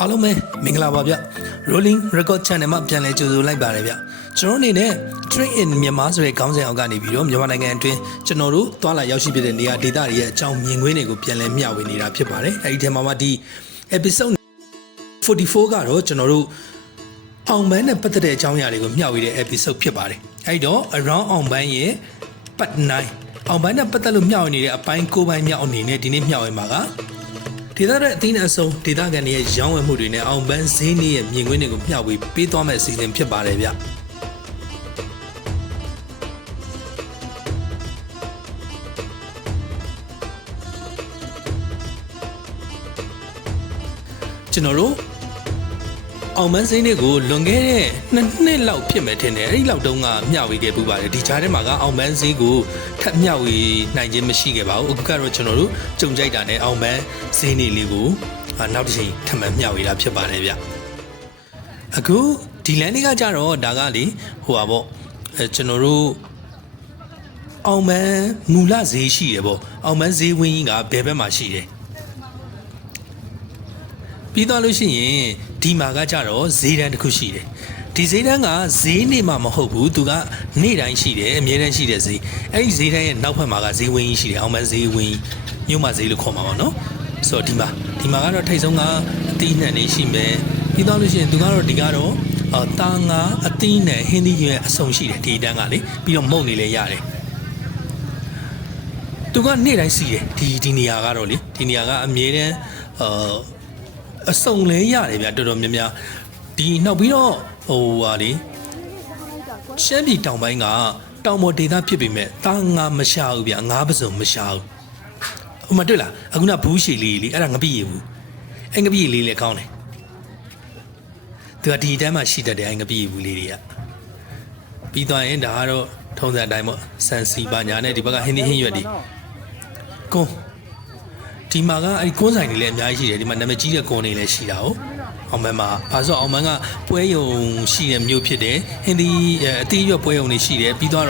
အားလုံးပဲမင်္ဂလာပါဗျ Rolling Record Channel မှာပြန်လည်ကြိုဆိုလိုက်ပါတယ်ဗျကျွန်တော်အနေနဲ့ Train in မြန်မာဆိုတဲ့ခေါင်းစဉ်အောက်ကနေပြီးတော့မြန်မာနိုင်ငံအတွင်းကျွန်တော်တို့တွာလာရောက်ရှိဖြစ်တဲ့နေရာဒေသတွေရဲ့အကြောင်းမြင်ကွင်းတွေကိုပြန်လည်မျှဝေနေတာဖြစ်ပါတယ်အဲဒီထဲမှာမှဒီ episode 44ကတော့ကျွန်တော်တို့အောင်ပန်းနဲ့ပတ်သက်တဲ့အကြောင်းအရာတွေကိုမျှဝေတဲ့ episode ဖြစ်ပါတယ်အဲဒီတော့ around အောင်ပန်းရဲ့ပတ်9အောင်ပန်းနဲ့ပတ်သက်လို့မျှဝေနေတဲ့အပိုင်း9ပိုင်းမြောက်အနေနဲ့ဒီနေ့မျှဝေမှာက ဒေသရဲ့အသင်းအစုံဒေသခံတွေရဲ့ရောင်းဝယ်မှုတွေနဲ့အောင်ပန်းဈေးနှင်းရဲ့မြင်ကွင်းတွေကိုမျှဝေပေးသွားမယ့်အစီအစဉ်ဖြစ်ပါတယ်ဗျကျွန်တော်တို့ အောင်မန်းစိမ်းတွေကိုလွန်ခဲ့တဲ့နှစ်နှစ်လောက်ဖြစ်မယ်ထင်တယ်အဲ့ဒီလောက်တုန်းကမျှဝေခဲ့ပူပါတယ်ဒီကြားထဲမှာကအောင်မန်းစိမ်းကိုထပ်မျှဝေနိုင်ခြင်းမရှိခဲ့ပါဘူးအခုကတော့ကျွန်တော်တို့ကြုံကြိုက်တာနဲ့အောင်မန်းစိမ်းတွေလေးကိုအာနောက်တစ်ချိန်ထပ်မံမျှဝေတာဖြစ်ပါတယ်ဗျအခုဒီလမ်းလေးကကြတော့ဒါကလေဟိုပါပေါ့အဲကျွန်တော်တို့အောင်မန်းမူလဈေးရှိတယ်ပေါ့အောင်မန်းဈေးဝင်းကြီးကဘယ်ဘက်မှာရှိတယ် ပြီးသွားလို့ရှိရင်ဒီမှာကကြတော့ဈေးတန်းတစ်ခုရှိတယ်ဒီဈေးတန်းကဈေးနေမှာမဟုတ်ဘူးသူကနေ့တိုင်းရှိတယ်အမြဲတမ်းရှိတဲ့ဈေးအဲ့ဒီဈေးတန်းရဲ့နောက်ဘက်မှာကဈေးဝင်းကြီးရှိတယ်အောင်မဈေးဝင်းမြို့မှာဈေးလို့ခေါ်မှာပါနော်ဆိုတော့ဒီမှာဒီမှာကတော့ထိတ်ဆုံးကအသီးနှံနေရှိမယ်ပြီးသွားလို့ရှိရင်သူကတော့ဒီကတော့အာတာငါအသီးနှံဟင်းသီးရွက်အစုံရှိတယ်ဒီတန်းကလေပြီးတော့မုံနေလည်းရတယ်သူကနေ့တိုင်းစီးတယ်ဒီဒီနေရာကတော့လေဒီနေရာကအမြဲတမ်းအာ အစုံလဲရတယ်ဗျတော်တော်များများဒီနောက်ပြီးတော့ဟိုဟာလေရှမ်းပြည်တောင်ပိုင်းကတောင်ပေါ်ဒေသဖြစ်ပေမဲ့တာငါမရှာဘူးဗျငါးပစုံမရှာဘူးဟိုမှာတွေ့လားအခုနဘူးရှည်လေးလေးအဲ့ဒါငပိရဘူးအဲ့ငပိရလေးလည်းကောင်းတယ်သူကဒီတန်းမှာရှိတတ်တယ်အဲ့ငပိရဘူးလေးတွေကပြီးသွားရင်ဒါကတော့ထုံးစံအတိုင်းပေါ့ဆန်စီပါညာနဲ့ဒီဘက်ကဟင်းသီးဟင်းရွက်တွေကွန်း ဒီမှာကအဲ့ဒီကွန်းဆိုင်တွေလည်းအများကြီးရှိတယ်ဒီမှာနာမည်ကြီးတဲ့ကွန်းတွေလည်းရှိတာ哦အောင်မန်းမှာဘာလို့အောင်မန်းကပွဲရုံရှိတဲ့မြို့ဖြစ်တယ်ဟင်းဒီအတီးရွက်ပွဲရုံတွေရှိတယ်ပြီးတော့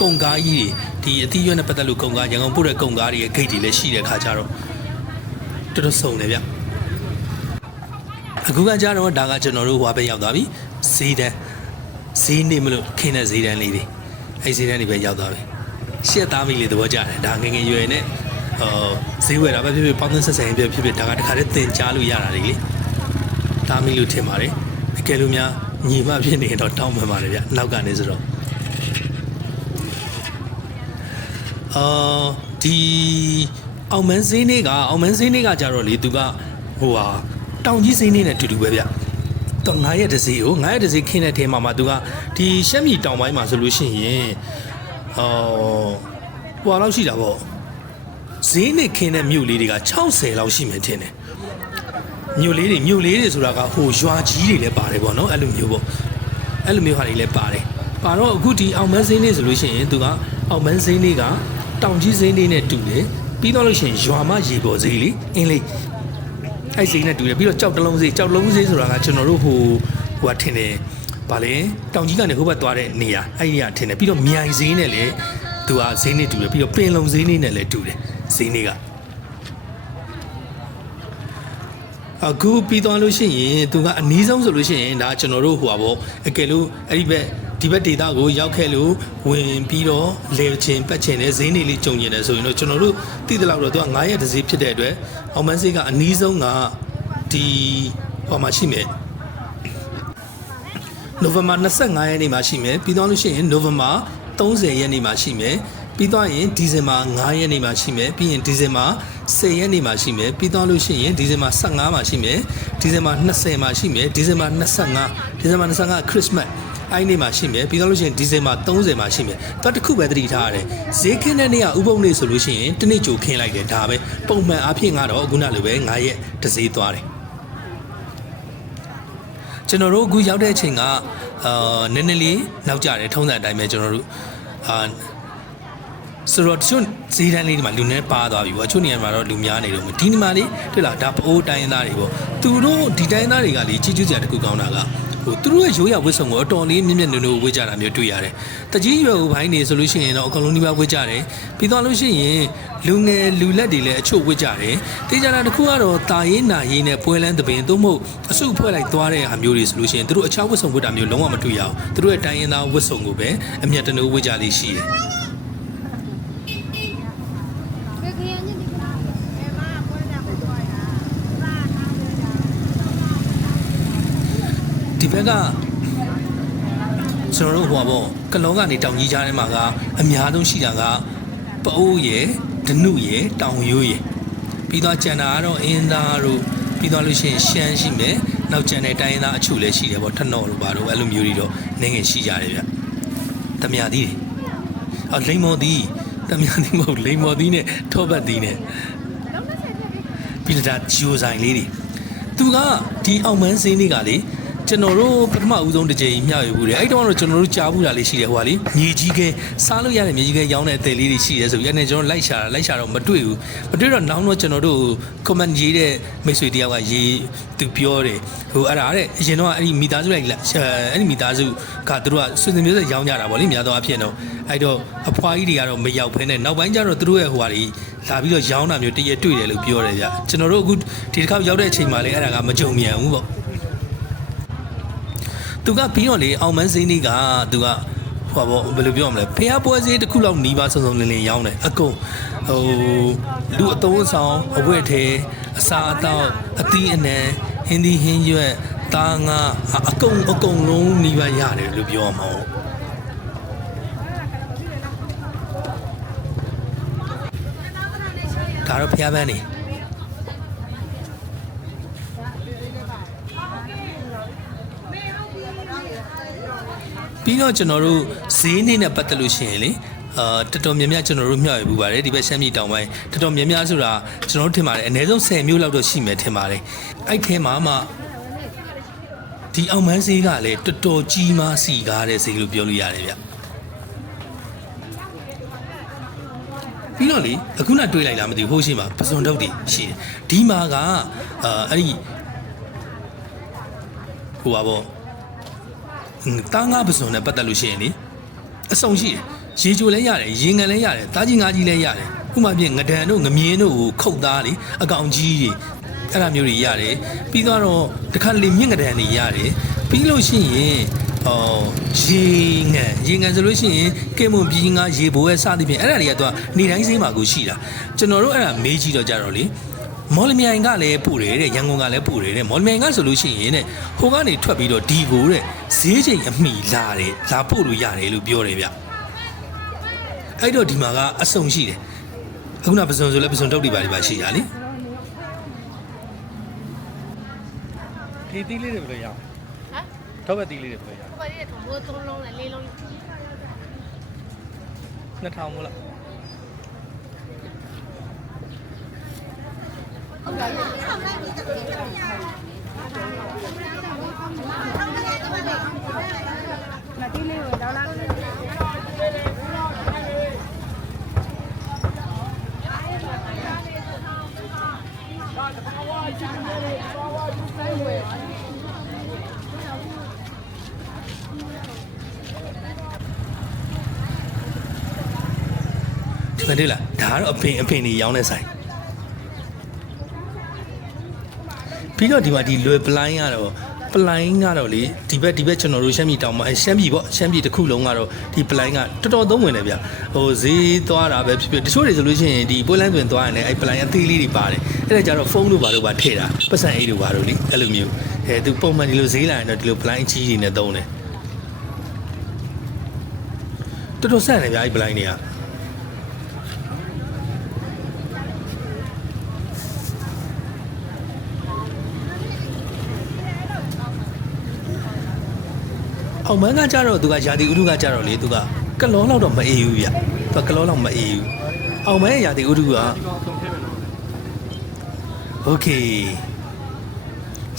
ကုံကားကြီးတွေဒီအတီးရွက်နဲ့ပတ်သက်လို့ကုံကားရန်ကုန်ပို့တဲ့ကုံကားတွေရဲ့ဂိတ်တွေလည်းရှိတဲ့ခါကျတော့တော်တော်စုံတယ်ဗျအခုကကြတော့ဒါကကျွန်တော်တို့ဟွာပဲရောက်သွားပြီဈေးတန်းဈေးနေမလို့ခင်းတဲ့ဈေးတန်းလေးတွေအဲ့ဈေးတန်းတွေပဲရောက်သွားပြီရှက်သားမိလေးသဘောကျတယ်ဒါငယ်ငယ်ရွယ်နဲ့ဟို ဈေးဝယ်တာပဲဖြစ်ဖြစ်ပေါင်းသင်းဆက်ဆံရေးပဲဖြစ်ဖြစ်ဒါကတခါတည်းသင်ကြားလို့ရတာလေသားမိလို့ထင်ပါတယ်အကယ်လို့များညီမဖြစ်နေရင်တော့တောင်းပန်ပါတယ်ဗျနောက်ကနေဆိုတော့အာဒီအောင်မန်းစင်းလေးကအောင်မန်းစင်းလေးကကြတော့လေသူကဟိုဟာတောင်ကြီးစင်းလေးနဲ့တူတူပဲဗျတော့ငါရဲ့တစီကိုငါရဲ့တစီခင်းတဲ့ထဲမှာမှသူကဒီရှမ်းပြည်တောင်ပိုင်းမှာဆိုလို့ရှိရင်အော်ဟွာလောက်ရှိတာပေါ့ ဈေးနဲ့ခင်းတဲ့မြို့လေးတွေက60လောက်ရှိမှထင်တယ်မြို့လေးတွေမြို့လေးတွေဆိုတာကဟိုရွာကြီးတွေလည်းပါတယ်ပေါ့နော်အဲ့လိုမျိုးပေါ့အဲ့လိုမျိုးဟာတွေလည်းပါတယ်ပါတော့အခုဒီအောင်မန်းဈေးလေးဆိုလို့ရှိရင်သူကအောင်မန်းဈေးလေးကတောင်ကြီးဈေးလေးနဲ့တူတယ်ပြီးတော့လို့ရှိရင်ရွာမရေပေါ်ဈေးလေးအင်းလေးအဲ့ဈေးနဲ့တူတယ်ပြီးတော့ကြောက်တလုံးဈေးကြောက်လုံးဈေးဆိုတာကကျွန်တော်တို့ဟိုဟိုကထင်တယ်ဗာလဲတောင်ကြီးကနေဟိုဘက်သွားတဲ့နေရာအဲ့ဒီကထင်တယ်ပြီးတော့မြိုင်ဈေးနဲ့လည်းသူကဈေးနဲ့တူတယ်ပြီးတော့ပင်လုံဈေးနဲ့လည်းတူတယ် ဈေးနဲ့ကအခုပြီးသွားလို့ရှိရင်သူကအနည်းဆုံးဆိုလို့ရှိရင်ဒါကျွန်တော်တို့ဟိုပါပေါ့အကယ်လို့အဲ့ဒီဘက်ဒီဘက်ဒေတာကိုရောက်ခဲ့လို့ဝင်ပြီးတော့လေချင်းပတ်ချင်တဲ့ဈေးနေလေးကြုံကျင်တယ်ဆိုရင်တော့ကျွန်တော်တို့သိသလောက်တော့သူက9ရက်တစ်ဈေးဖြစ်တဲ့အတွက်အောင်မန်းဈေးကအနည်းဆုံးကဒီဟိုမှာရှိမယ်နိုဝင်ဘာ25ရက်နေ့မှာရှိမယ်ပြီးတော့လို့ရှိရင်နိုဝင်ဘာ30ရက်နေ့မှာရှိမယ် ပြီးတော့ရင်ဒီဇင်ဘာ9ရက်နေ့မှာရှိမယ်ပြီးရင်ဒီဇင်ဘာ10ရက်နေ့မှာရှိမယ်ပြီးတော့လို့ရှိရင်ဒီဇင်ဘာ15မှာရှိမယ်ဒီဇင်ဘာ20မှာရှိမယ်ဒီဇင်ဘာ25ဒီဇင်ဘာ25ခရစ်စမတ်အဲ့ဒီနေ့မှာရှိမယ်ပြီးတော့လို့ရှိရင်ဒီဇင်ဘာ30မှာရှိမယ်တော့တစ်ခုပဲသတိထားရတယ်ဈေးခင်းတဲ့နေ့ကဥပုံနေ့ဆိုလို့ရှိရင်တစ်နေ့ကြိုခင်းလိုက်တယ်ဒါပဲပုံမှန်အားဖြင့်ကတော့ခုနလိုပဲ9ရက်တစ်ဈေးသွားတယ်ကျွန်တော်တို့အခုရောက်တဲ့အချိန်ကအာနည်းနည်းလေးနောက်ကျတယ်ထုံးစံအတိုင်းပဲကျွန်တော်တို့အာ ဆိုတော့တချို့ဈေးတန်းလေးဒီမှာလူနဲ့ပါသွားပြီပေါ့တချို့နေရာမှာတော့လူများနေတော့ဒီနေမှာလေးတွေ့လားဒါပိုးတိုင်းရင်းသားတွေပေါ့သူတို့ဒီတိုင်းရင်းသားတွေကလေကြီးကျူးစရာတခုကောင်းတာကဟိုသူတို့ရဲ့ရိုးရာဝတ်စုံကိုအတော်လေးမြင့်မြတ်နုံနုံဝတ်ကြတာမျိုးတွေ့ရတယ်တကြီးရွယ်ဟိုဘိုင်းနေဆိုလို့ရှိရင်တော့အကုန်လုံးဒီပါဝတ်ကြတယ်ပြီးတော့လို့ရှိရင်လူငယ်လူလက်တွေလည်းအချို့ဝတ်ကြတယ်တေးကြတာတစ်ခုကတော့တာရေးနာရေးနဲ့ပွဲလန်းသပင်သို့မဟုတ်အစုဖွဲ့လိုက်သွားတဲ့ဟာမျိုးတွေဆိုလို့ရှိရင်သူတို့အခြားဝတ်စုံဝတ်တာမျိုးလုံးဝမတွေ့ရအောင်သူတို့ရဲ့တိုင်းရင်းသားဝတ်စုံကိုပဲအမြတ်တနုံဝတ်ကြလေးရှိတယ် ဘက်ကကျွန်တော်တို့ဟိုပါပေါ့ကလောကနေတောင်ကြီးကြားထဲမှာကအများဆုံးရှိတာကပအိုးရယ်ဒနုရယ်တောင်ရိုးရယ်ပြီးတော့ကျန်တာကတော့အင်းသားတို့ပြီးတော့လို့ရှိရင်ရှမ်းရှိမယ်နောက်ကျန်တဲ့တိုင်းရင်းသားအချို့လည်းရှိတယ်ပေါ့ထနော်တို့ဘာလို့အဲ့လိုမျိုးတွေတော့နည်းငယ်ရှိကြတယ်ဗျတမယာသီးတွေအော်လိမ္မော်သီးတမယာသီးမဟုတ်လိမ္မော်သီးနဲ့ထောပတ်သီးနဲ့ပြီးတော့ဒါဂျိုဆိုင်လေးတွေသူကဒီအောင်မန်းစင်းတွေကလေ ကျွန်တော်တို့ပထမဦးဆုံးတစ်ကြိမ်မျှယူဘူးတယ်အဲ့တော့တော့ကျွန်တော်တို့ကြားဘူးတာလေးရှိတယ်ဟိုကလေမြေကြီးကဲစားလို့ရတဲ့မြေကြီးကဲရောင်းတဲ့အသေးလေးတွေရှိရဲဆိုပြီးအဲ့နဲ့ကျွန်တော်လိုက်ရှာလိုက်ရှာတော့မတွေ့ဘူးမတွေ့တော့နောက်တော့ကျွန်တော်တို့ comment ရေးတဲ့မိတ်ဆွေတယောက်ကရေးသူပြောတယ်ဟိုအဲ့ဒါတဲ့အရင်တော့အဲ့ဒီမိသားစုလိုက်လာအဲ့ဒီမိသားစုကသူတို့ကဆွေစဉ်မျိုးဆက်ရောင်းကြတာဗောလေများသောအားဖြင့်တော့အဲ့တော့အဖွားကြီးတွေကတော့မရောက်ဖ ೇನೆ နောက်ပိုင်းကျတော့သူတို့ရဲ့ဟိုဟာတွေလာပြီးတော့ရောင်းတာမျိုးတရက်တွေ့တယ်လို့ပြောတယ်ဗျကျွန်တော်တို့အခုဒီတစ်ခါရောက်တဲ့အချိန်မှာလေအဲ့ဒါကမကြုံမြန်ဘူးပေါ့ သူကပြီးတော့လေအောင်မန်းစင်းလေးကသူကဟိုပါဘောဘယ်လိုပြောရမလဲဖះပွဲစည်းတစ်ခုလောက်နီးပါးစုံစုံလင်းလင်းရောင်းတယ်အကုန်ဟိုလူအသုံးဆောင်အဝတ်ထဲအစာအသောက်အသီးအနှံဟင်းသီးဟင်းရွက်သားငါအကုန်အကုန်လုံးနီးပါးရတယ်လို့ပြောရမှာပေါ့ဒါတော့ဖះပန်းနေ ပြီးတော့ကျွန်တော်တို့ဈေးနေ့နဲ့ပတ်သက်လို့ရှိရင်လေအာတော်တော်များများကျွန်တော်တို့မျှဝေပူပါတယ်ဒီဘက်ရှမ်းပြည်တောင်ပိုင်းတော်တော်များများဆိုတာကျွန်တော်တို့ထင်ပါတယ်အနည်းဆုံး10မျိုးလောက်တော့ရှိမယ်ထင်ပါတယ်အဲ့ထဲမှာမှဒီအောင်မန်းဈေးကလည်းတော်တော်ကြီးမားစီကားတဲ့ဈေးလို့ပြောလို့ရတယ်ဗျပြီးတော့လေအခုနတွေးလိုက်လားမသိဘူးဟိုးရှိမှာပစွန်တုတ်တွေရှိတယ်ဒီမှာကအာအဲ့ဒီဟိုပါပေါ့ တားငါပစုံနဲ့ပတ်သက်လို့ရှိရင်လေအစုံရှိတယ်ရေချိုလည်းရတယ်ရေငန်လည်းရတယ်တားကြီးငါးကြီးလည်းရတယ်ဥပမာပြငဒန်တို့ငမြင်းတို့ကိုခုတ်သားလေအကောင်ကြီးတွေအဲ့လိုမျိုးတွေရတယ်ပြီးတော့တခါလေမြင့်ငဒန်တွေရတယ်ပြီးလို့ရှိရင်အော်ရေငန်ရေငန်ဆိုလို့ရှိရင်ကေမွန်ပြည်ငါရေဘိုးရဲ့စသဖြင့်အဲ့ဒါတွေကသူကနေတိုင်းစေးမှာကိုရှိတာကျွန်တော်တို့အဲ့ဒါမေးကြည့်တော့ကြတော့လေ မော်လမြိုင်ကလည်းပို့တယ်တဲ့ရန်ကုန်ကလည်းပို့တယ်တဲ့မော်လမြိုင်ကဆိုလို့ရှိရင်တဲ့ဟိုကနေထွက်ပြီးတော့ဒီကိုတဲ့ဈေးချိန်အမိလာတယ်လာပို့လို့ရတယ်လို့ပြောတယ်ဗျအဲ့တော့ဒီမှာကအဆုံရှိတယ်အခုနပစုံဆိုလည်းပစုံတုတ်တွေပါလိပါရှိရလေဒီတီးလေးတွေဘယ်လိုရအောင်ဟမ်ထောက်ဘက်တီးလေးတွေဘယ်လိုရအောင်ဟိုဒီထုံဘိုးသုံးလုံးနဲ့လေးလုံး2000မို့လား မှာတွေ့လားဒါကတော့အပင်အပင်တွေရောင်းတဲ့ဆိုင် ပြီးတော့ဒီမှာဒီလွယ်ပလိုင်းကတော့ပလိုင်းကတော့လေဒီဘက်ဒီဘက်ကျွန်တော်တို့ရှမ်းပြည်တောင်မှာအဲရှမ်းပြည်ပေါ့ရှမ်းပြည်တစ်ခုလုံးကတော့ဒီပလိုင်းကတော်တော်သုံးဝင်တယ်ဗျဟိုဈေးသွားတာပဲဖြစ်ဖြစ်တချို့တွေဆိုလို့ရှိရင်ဒီပွဲလန်းတွင်သွားရင်လည်းအဲပလိုင်းအသေးလေးတွေပါတယ်အဲ့ဒါကြတော့ဖုန်းတို့ဘာတို့ပါထည့်တာပတ်စံအိတ်တို့ဘာတို့လေအဲ့လိုမျိုးအဲသူပုံမှန်ဒီလိုဈေးလာရင်တော့ဒီလိုပလိုင်းအကြီးကြီးနဲ့သုံးတယ်တော်တော်ဆန့်တယ်ဗျအဲ့ပလိုင်းတွေက အောင်မန်းကကြတော့သူကယာတီဥဒုကကြတော့လေသူကကလောလောက်တော့မအေးဘူးဗျသူကကလောလောက်မအေးဘူးအောင်မန်းရဲ့ယာတီဥဒုကโอเค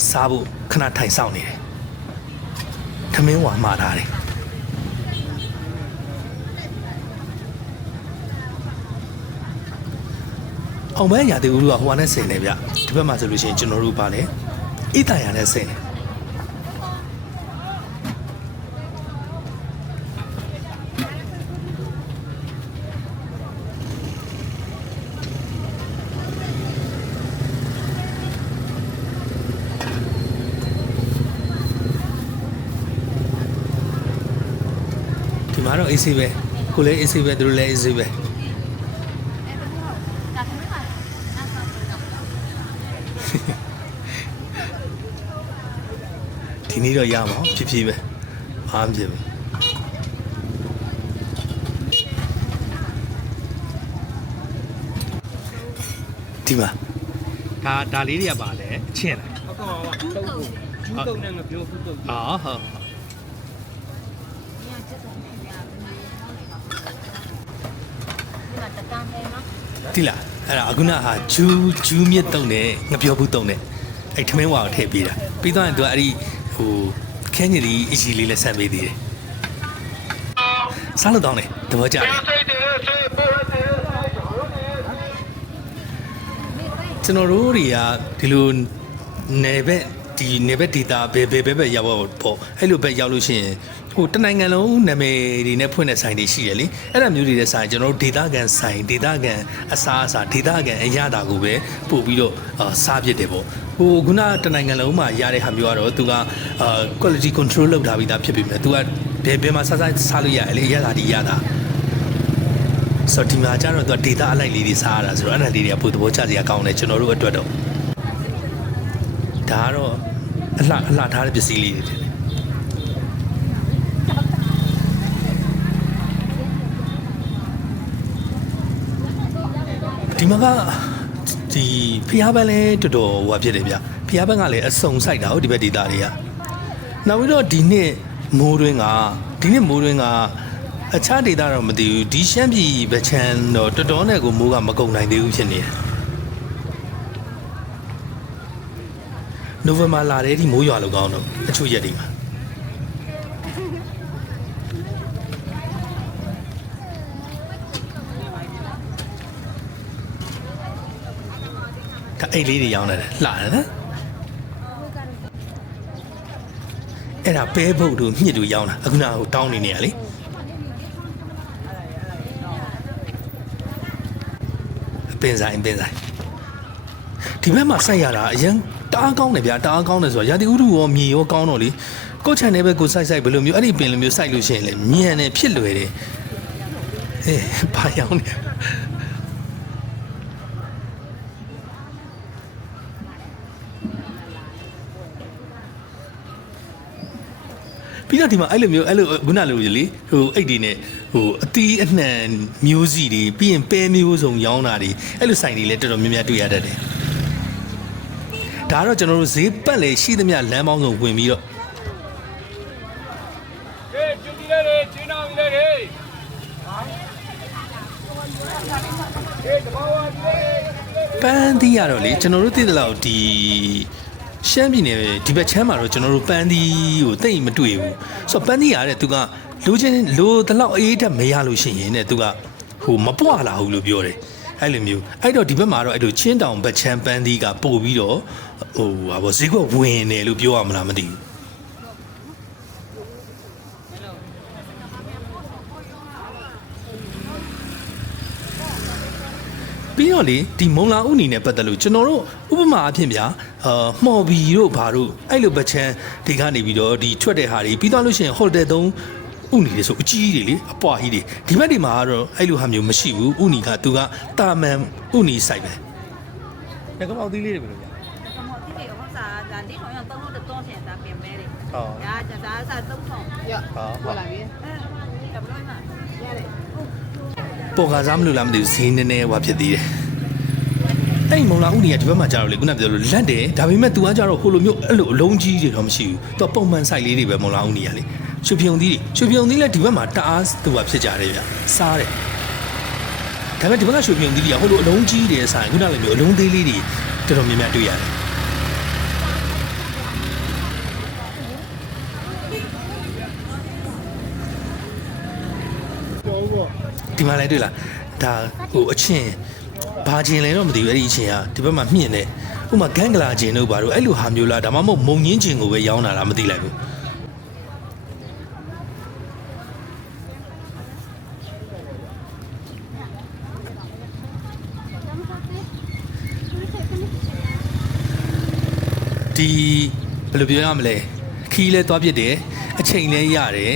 စားဖို့ခဏထိုင်ဆောင်နေတယ်ထမင်းဝါမှာထားတယ်အောင်မန်းရဲ့ယာတီဥဒုကဟိုကနဲ့ဆင်တယ်ဗျဒီဘက်မှာဆိုလို့ရှိရင်ကျွန်တော်တို့ပါလေဣတရာနဲ့ဆင်တ မှာတော့ AC ပဲကိုလည်း AC ပဲသူတို့လည်း AC ပဲဒီနေ့တော့ရမှာဖြစ်ဖြစ်ပဲဘာမှမဖြစ်ဘူးဒီမှာဒါဒါလေးတွေကပါလေအချင်းလားဟုတ်ကဲ့ပါပါတုတ်ကိုကျူးတုတ်နဲ့ငပြောခုတုတ်အော်ဟုတ် တိလားအဲ့ဒါအခုနဟာဂျူးဂျူးမြစ်တုံနဲ့ငပြောဘူးတုံနဲ့အဲ့ထမင်းဝါကိုထည့်ပေးတာပြီးတော့ရင်သူကအဲ့ဒီဟိုခဲညရီအကြီးလေးလည်းဆန်ပေးသေးတယ်စားလို့တောင်းတယ်တဘောကြတယ်ကျွန်တော်တို့တွေကဒီလိုနယ်ဘက်ဒီနယ်ဘက်ဒေတာဘယ်ဘယ်ဘက်ဘက်ရောက်တော့ပေါ့အဲ့လိုဘက်ရောက်လို့ရှိရင် ဟိုတနိုင်ငံလုံးနာမည်တွေနဲ့ဖွင့်တဲ့ဆိုင်တွေရှိရလေအဲ့ဒါမျိုးတွေတဲ့ဆိုင်ကျွန်တော်တို့ဒေတာကန်ဆိုင်ဒေတာကန်အစားအစာဒေတာကန်အရသာကိုပဲပို့ပြီးတော့အာစားဖြစ်တယ်ပေါ့ဟိုခုနတနိုင်ငံလုံးမှာရတဲ့ဟာမျိုးကတော့သူကအာ quality control လုပ်ထားပြီးသားဖြစ်ပြီမဲ့သူကဘယ်ဘယ်မှာစားစားစားလို့ရတယ်လေအရသာဒီရတာဆိုတော့ဒီမှာကျတော့သူက data အလိုက်လေးတွေစားရတာဆိုတော့အဲ့ဒါလေးတွေကပိုသဘောကျစရာကောင်းတယ်ကျွန်တော်တို့အတွက်တော့ဒါကတော့အလှအလှထားတဲ့ပစ္စည်းလေးတွေ ဒီမှာကဒီဖျားပန်းလဲတော်တော်ဟိုဖြစ်တယ်ဗျဖျားပန်းကလည်းအစုံဆိုင်တာဟုတ်ဒီဘက် data တွေကနောက်ပြီးတော့ဒီနှစ်မိုးတွင်းကဒီနှစ်မိုးတွင်းကအခြားဒေသတော့မသိဘူးဒီရှမ်းပြည်ဗချန်တော့တော်တော်နဲ့ကိုမိုးကမကုံနိုင်သေးဘူးဖြစ်နေတယ်နိုဝင်ဘာလာတဲ့ဒီမိုးရွာလောက်ကောင်းတော့အချို့ရက်တွေမှာ ဒါအိတ်လေးတွေရောင်းနေတယ်လှတယ်နော်အဲ့ဒါပဲဘုတ်တို့မြစ်တို့ရောင်းတာအခုနကဟိုတောင်းနေနေရလေပင်ဆိုင်ပင်ဆိုင်ဒီဘက်မှာစိုက်ရတာအရင်တအားကောင်းတယ်ဗျာတအားကောင်းတယ်ဆိုတော့ရာသီဥတုရောမြေရောကောင်းတော့လေကိုယ့် channel ပဲကိုစိုက်စိုက်ဘယ်လိုမျိုးအဲ့ဒီပင်လိုမျိုးစိုက်လို့ရှိရင်လေမြန်တယ်ဖြစ်လွယ်တယ်အေးဘာရောင်းနေ တော့ဒီမှာအဲ့လိုမျိုးအဲ့လိုခုနလိုလေဟိုအိတ်ဒီနဲ့ဟိုအတီးအနှံမျိုးစီတွေပြီးရင်ပဲမျိုးစုံရောင်းတာတွေအဲ့လိုဆိုင်တွေလည်းတော်တော်များများတွေ့ရတတ်တယ်ဒါကတော့ကျွန်တော်တို့ဈေးပတ်လေရှိသမျှလမ်းပေါင်းစုံဝင်ပြီးတော့ဟေးကျူတီလေးတွေကျင်းအောင်လေးတွေဟေးတဘောဝါဒီလေးပန်းသီးရတော့လေကျွန်တော်တို့သိတဲ့လောက်ဒီ ရှမ်းပြည်နယ်ဒီဘက်ချမ်းမှာတော့ကျွန်တော်တို့ပန်းသီးကိုတိတ်မတွေ့ဘူးဆိုတော့ပန်းသီးရတဲ့သူကလိုချင်လိုတလောက်အေးတက်မရလို့ရှိရင်တဲ့သူကဟိုမပွားလာဘူးလို့ပြောတယ်အဲ့လိုမျိုးအဲ့တော့ဒီဘက်မှာတော့အဲ့လိုချင်းတောင်ဘက်ချမ်းပန်းသီးကပို့ပြီးတော့ဟိုဟာဗောဈေးကွက်ဝင်တယ်လို့ပြောရမလားမသိဘူးပြီးတော့လေဒီမုံလာဥနီနဲ့ပတ်သက်လို့ကျွန်တော်တို့ဥပမာအဖြစ်ဗျာ အာမှော်ဘီတို့ဘာတို့အဲ့လိုပချမ်းဒီကနေပြီးတော့ဒီထွက်တဲ့ဟာတွေပြီးသွားလို့ရှိရင်ဟိုတယ်သုံးဥနီတွေဆိုအကြီးကြီးတွေလေအပွားကြီးတွေဒီဘက်တွေမှာကတော့အဲ့လိုဟာမျိုးမရှိဘူးဥနီကသူကတာမန်ဥနီစိုက်ပဲငကောက်သီးလေးတွေဘယ်လိုရကမောတိတွေဟောစာဒါလေးထောင်ရသုံးလို့တော့ဆင်တာပြင်မဲတယ်ဟုတ်။ညာဒါစာသုံးထောင် Ja, ဟုတ်ဟုတ် voilà weer. အဲကဘလို့မှရတယ်ပေါ်ကစားမလို့လားမသိဘူးဈေးနည်းနည်းဟွာဖြစ်သေးတယ် အဲ့မုံလာဥနီကဒီဘက်မှာကြာတော့လေခုနပြောလို့လက်တယ်ဒါပေမဲ့ तू ကကြာတော့ဟိုလိုမျိုးအဲ့လိုအလုံးကြီးတွေတော့မရှိဘူး तू ပုံမှန်စိုက်လေးတွေပဲမုံလာဥနီကလေချွဖြုံသီးတွေချွဖြုံသီးလည်းဒီဘက်မှာတအား तू ကဖြစ်ကြတယ်ဗျစားတယ်ဒါပေမဲ့ဒီဘက်ကချွဖြုံသီးတွေကဟိုလိုအလုံးကြီးတွေဆိုင်ခုနလိုမျိုးအလုံးသေးလေးတွေတော်တော်များများတွေ့ရတယ်ဒီမှာလည်းတွေ့လားဒါဟိုအချင်း ဘာချင်းလဲတော့မသိဘူးအဲ့ဒီအချင်းကဒီဘက်မှာမြင့်နေဥပမာဂန်ဂလာချင်းတို့ဘာလို့အဲ့လိုဟာမျိုးလားဒါမှမဟုတ်မုံငင်းချင်းကိုပဲရောင်းတာလားမသိလိုက်ဘူးဒီဘယ်လိုပြောရမလဲခီးလဲသွားပြစ်တယ်အချိန်လဲရတယ်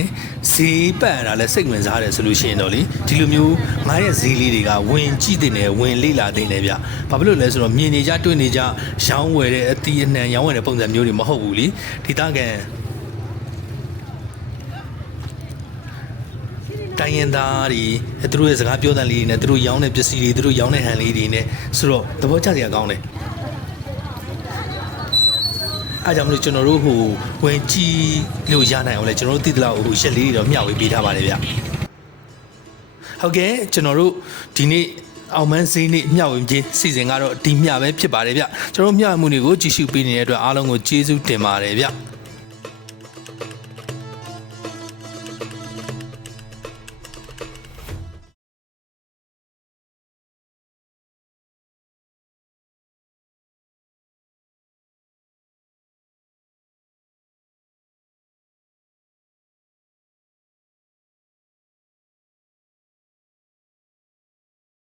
ဈေးပတ်ရတာလဲစိတ်ဝင်စားတယ်ဆိုလို့ရှိရင်တော့လေဒီလိုမျိုးငါရဲ့ဈေးလေးတွေကဝင်ကြည့်တင်တယ်ဝင်လေ့လာတင်တယ်ဗျဘာဖြစ်လို့လဲဆိုတော့မြင်နေကြတွေ့နေကြရောင်းဝယ်တဲ့အတီးအနှံရောင်းဝယ်တဲ့ပုံစံမျိုးတွေမဟုတ်ဘူးလေဒီသားကန်တိုင်းရင်သားတွေသူတို့ရဲ့စကားပြောတဲ့လေးတွေနဲ့သူတို့ရောင်းတဲ့ပစ္စည်းတွေသူတို့ရောင်းတဲ့ဟန်လေးတွေနဲ့ဆိုတော့သဘောကျစရာကောင်းတယ် အားကြောင့်မလို့ကျွန်တော်တို့ဟိုဝင်ကြည့်လို့ရနိုင်အောင်လဲကျွန်တော်တို့သိသလောက်ဟိုရက်လေးတွေတော့မျှဝေပေးထားပါတယ်ဗျဟုတ်ကဲ့ကျွန်တော်တို့ဒီနေ့အောင်မန်းစင်းနေ့မျှဝေခြင်းစီစဉ်ကတော့ဒီမျှပဲဖြစ်ပါတယ်ဗျကျွန်တော်တို့မျှဝေမှုတွေကိုကြည့်ရှုပေးနေတဲ့အတွက်အားလုံးကိုကျေးဇူးတင်ပါတယ်ဗျ